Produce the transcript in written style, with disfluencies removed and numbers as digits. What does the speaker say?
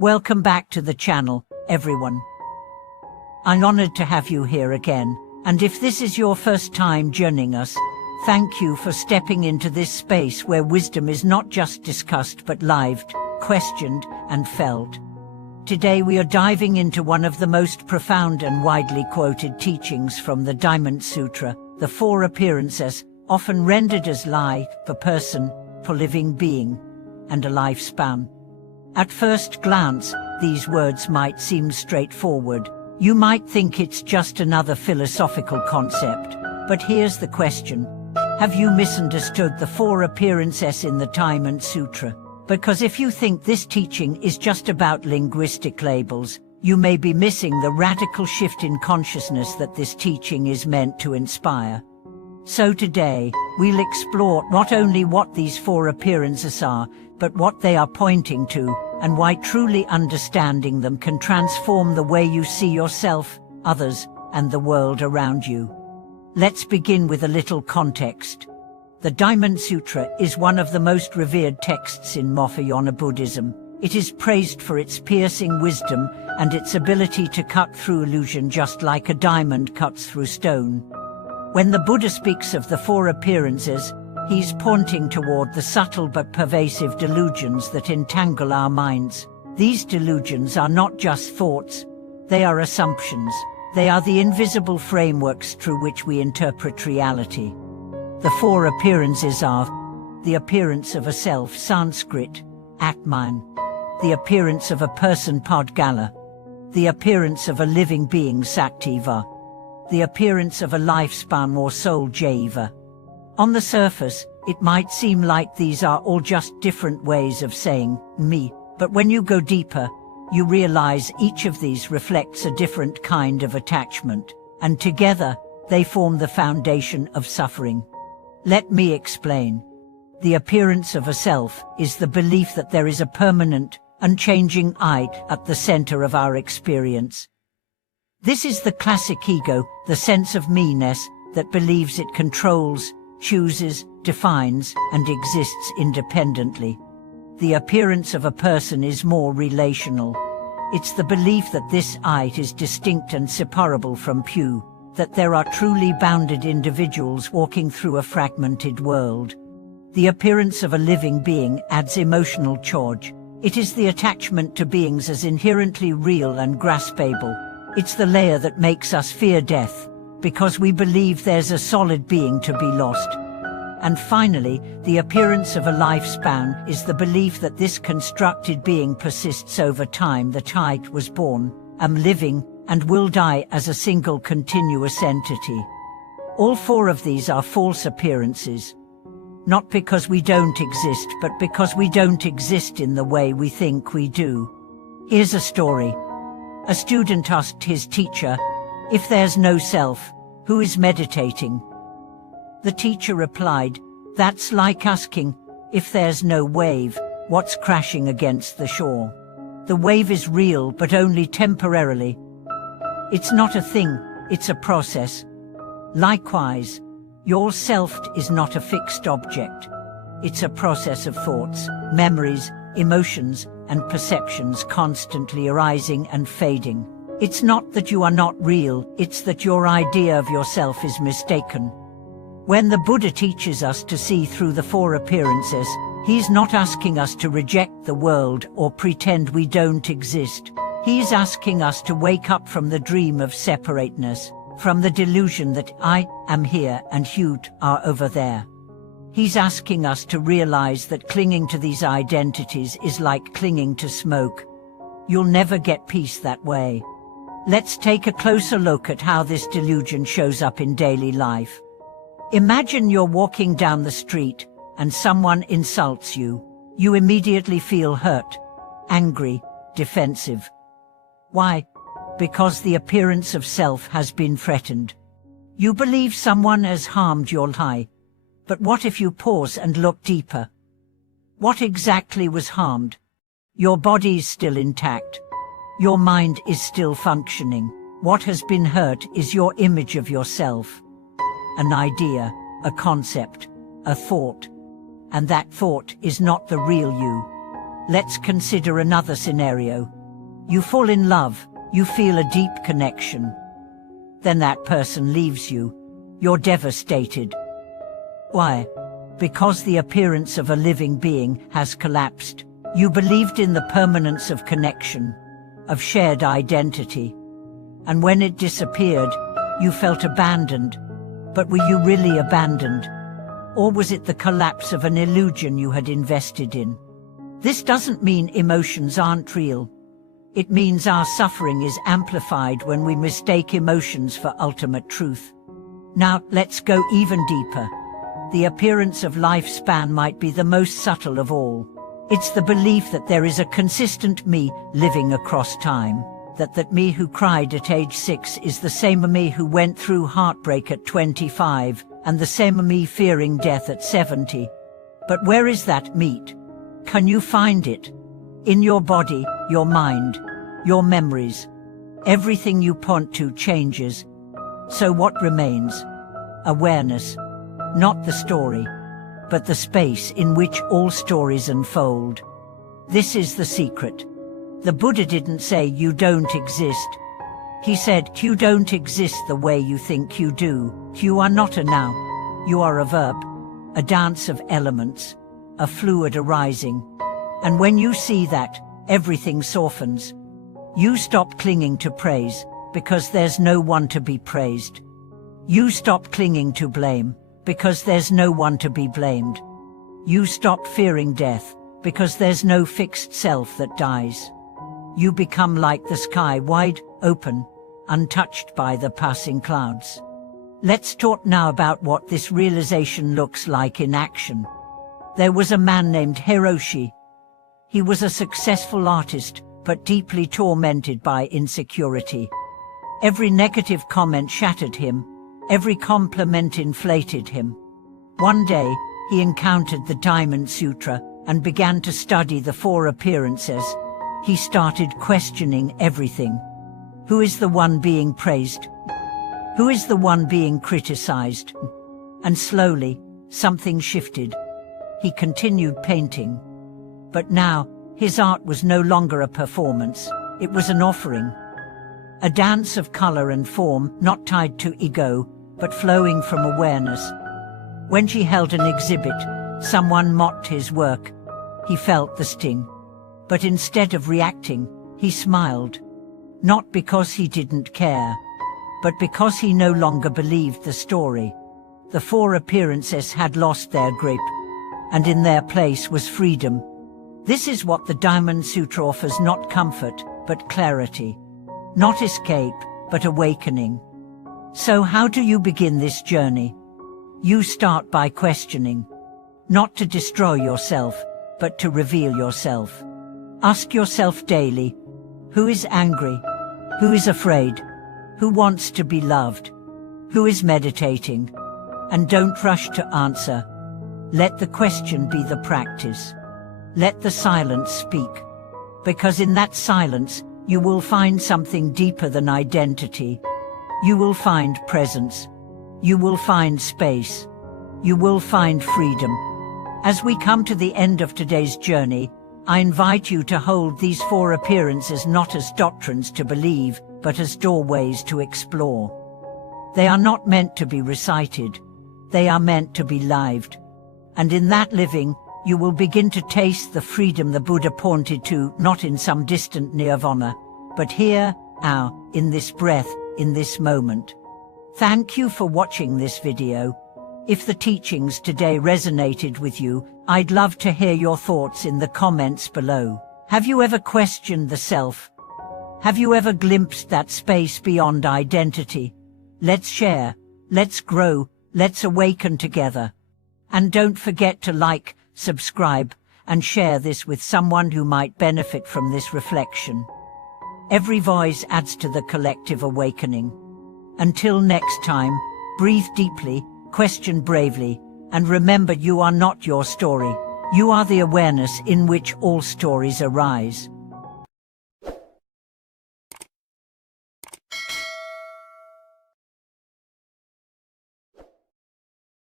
Welcome back to the channel, everyone. I'm honored to have you here again, and if this is your first time joining us, thank you for stepping into this space where wisdom is not just discussed but lived, questioned, and felt. Today we are diving into one of the most profound and widely quoted teachings from the Diamond Sutra, the four appearances, often rendered as life, for person, for living being, and a lifespan. At first glance, these words might seem straightforward. You might think it's just another philosophical concept. But here's the question. Have you misunderstood the four appearances in the Diamond Sutra? Because if you think this teaching is just about linguistic labels, you may be missing the radical shift in consciousness that this teaching is meant to inspire. So today, we'll explore not only what these four appearances are, but what they are pointing to, and why truly understanding them can transform the way you see yourself, others, and the world around you. Let's begin with a little context. The Diamond Sutra is one of the most revered texts in Mahayana Buddhism. It is praised for its piercing wisdom and its ability to cut through illusion just like a diamond cuts through stone. When the Buddha speaks of the four appearances, he's pointing toward the subtle but pervasive delusions that entangle our minds. These delusions are not just thoughts, they are assumptions. They are the invisible frameworks through which we interpret reality. The four appearances are the appearance of a self, Sanskrit, Atman; the appearance of a person, Padgala; the appearance of a living being, Saktiva; the appearance of a lifespan or soul, Jaiva. On the surface, it might seem like these are all just different ways of saying me, but when you go deeper, you realize each of these reflects a different kind of attachment, and together, they form the foundation of suffering. Let me explain. The appearance of a self is the belief that there is a permanent, unchanging I at the center of our experience. This is the classic ego, the sense of me-ness that believes it controls, chooses, defines, and exists independently. The appearance of a person is more relational. It's the belief that this I is distinct and separable from Pu, that there are truly bounded individuals walking through a fragmented world. The appearance of a living being adds emotional charge. It is the attachment to beings as inherently real and graspable. It's the layer that makes us fear death, because we believe there's a solid being to be lost. And finally, the appearance of a lifespan is the belief that this constructed being persists over time, that I was born, am living, and will die as a single continuous entity. All four of these are false appearances. Not because we don't exist, but because we don't exist in the way we think we do. Here's a story. A student asked his teacher, "If there's no self, who is meditating?" The teacher replied, "That's like asking, if there's no wave, what's crashing against the shore? The wave is real, but only temporarily. It's not a thing, it's a process. Likewise, your self is not a fixed object. It's a process of thoughts, memories, emotions, and perceptions constantly arising and fading. It's not that you are not real, it's that your idea of yourself is mistaken." When the Buddha teaches us to see through the four appearances, he's not asking us to reject the world or pretend we don't exist. He's asking us to wake up from the dream of separateness, from the delusion that I am here and you are over there. He's asking us to realize that clinging to these identities is like clinging to smoke. You'll never get peace that way. Let's take a closer look at how this delusion shows up in daily life. Imagine you're walking down the street and someone insults you. You immediately feel hurt, angry, defensive. Why? Because the appearance of self has been threatened. You believe someone has harmed your I. But what if you pause and look deeper? What exactly was harmed? Your body is still intact. Your mind is still functioning. What has been hurt is your image of yourself. An idea, a concept, a thought. And that thought is not the real you. let's consider another scenario. You fall in love, you feel a deep connection. Then that person leaves you. You're devastated. Why? Because the appearance of a living being has collapsed. You believed in the permanence of connection, of shared identity. And when it disappeared, you felt abandoned. But were you really abandoned? Or was it the collapse of an illusion you had invested in? This doesn't mean emotions aren't real. It means our suffering is amplified when we mistake emotions for ultimate truth. Now, let's go even deeper. The appearance of lifespan might be the most subtle of all. It's the belief that there is a consistent me living across time. That me who cried at age 6 is the same me who went through heartbreak at 25, and the same me fearing death at 70. But where is that meat? Can you find it? In your body, your mind, your memories. Everything you point to changes. So what remains? Awareness. Not the story, but the space in which all stories unfold. This is the secret. The Buddha didn't say you don't exist. He said you don't exist the way you think you do. You are not a now. You are a verb, a dance of elements, a fluid arising. And when you see that, everything softens. You stop clinging to praise, because there's no one to be praised. You stop clinging to blame, because there's no one to be blamed. You stop fearing death, because there's no fixed self that dies. You become like the sky, wide open, untouched by the passing clouds. Let's talk now about what this realization looks like in action. There was a man named Hiroshi. He was a successful artist, but deeply tormented by insecurity. Every negative comment shattered him. Every compliment inflated him. One day, he encountered the Diamond Sutra and began to study the 4 appearances. He started questioning everything. Who is the one being praised? Who is the one being criticized? And slowly, something shifted. He continued painting. But now, his art was no longer a performance. It was an offering. A dance of color and form, not tied to ego, but flowing from awareness. When she held an exhibit, someone mocked his work. He felt the sting. But instead of reacting, he smiled. Not because he didn't care, but because he no longer believed the story. The 4 appearances had lost their grip, and in their place was freedom. This is what the Diamond Sutra offers: not comfort, but clarity. Not escape, but awakening. So how do you begin this journey? You start by questioning. Not to destroy yourself, but to reveal yourself. Ask yourself daily, who is angry? Who is afraid? Who wants to be loved? Who is meditating? And don't rush to answer. Let the question be the practice. Let the silence speak. Because in that silence, you will find something deeper than identity. You will find presence. You will find space. You will find freedom. As we come to the end of today's journey, I invite you to hold these 4 appearances not as doctrines to believe, but as doorways to explore. They are not meant to be recited. They are meant to be lived. And in that living, you will begin to taste the freedom the Buddha pointed to, not in some distant nirvana, but here, now, in this breath, in this moment. Thank you for watching this video. If the teachings today resonated with you, I'd love to hear your thoughts in the comments below. Have you ever questioned the self? Have you ever glimpsed that space beyond identity? Let's share, let's grow, let's awaken together. And don't forget to like, subscribe, and share this with someone who might benefit from this reflection. Every voice adds to the collective awakening. Until next time, breathe deeply, question bravely, and remember, you are not your story. You are the awareness in which all stories arise.